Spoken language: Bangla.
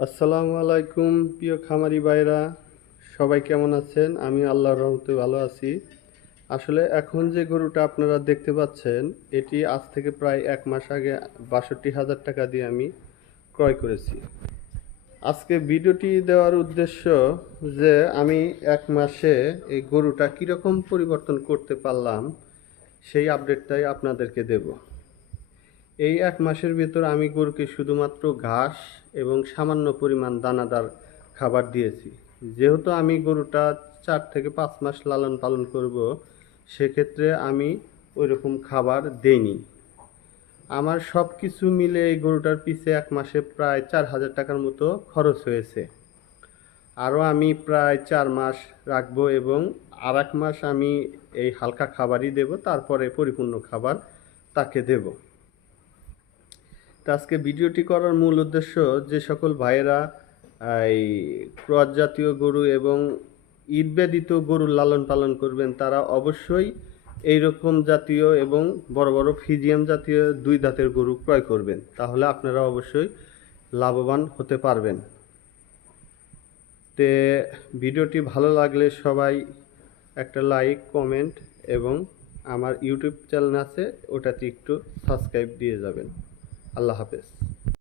আসসালামু আলাইকুম প্রিয় খামারি ভাইরা, সবাই কেমন আছেন? আমি আল্লাহর রহমতে ভালো আছি। আসলে এখন যে গরুটা আপনারা দেখতে পাচ্ছেন, এটি আজ থেকে প্রায় 1 মাস আগে ৬২,০০০ টাকা দিয়ে আমি ক্রয় করেছি। আজকে ভিডিওটি দেওয়ার উদ্দেশ্য যে আমি 1 মাসে এই গরুটা কীরকম পরিবর্তন করতে পারলাম, সেই আপডেটটাই আপনাদেরকে দেব। এই 1 মাসের ভিতর আমি গরুকে শুধুমাত্র ঘাস এবং সামান্য পরিমাণ দানাদার খাবার দিয়েছি। যেহেতু আমি গরুটা 4 থেকে 5 মাস লালন পালন করব, সেক্ষেত্রে আমি ওইরকম খাবার দেইনি। আমার সব কিছু মিলে এই গরুটার পিছে 1 মাসে প্রায় 4,000 টাকার মতো খরচ হয়েছে। আরও আমি প্রায় 4 মাস রাখবো এবং আর 1 মাস আমি এই হালকা খাবারই দেব, তারপরে পরিপূর্ণ খাবার তাকে দেব। তো আজকে ভিডিওটি করার মূল উদ্দেশ্য, যে সকল ভাইয়েরা এই ক্রস জাতীয় গরু এবং ঈদ ব্যতীত গরুর লালন পালন করবেন, তারা অবশ্যই এইরকম জাতীয় এবং বড় বড় ফিজিয়াম জাতীয় 2 দাঁতের গরু ক্রয় করবেন, তাহলে আপনারা অবশ্যই লাভবান হতে পারবেন। তে ভিডিওটি ভালো লাগলে সবাই একটা লাইক, কমেন্ট এবং আমার ইউটিউব চ্যানেল আছে ওটাতে একটু সাবস্ক্রাইব দিয়ে যাবেন। আল্লাহ হাফেজ।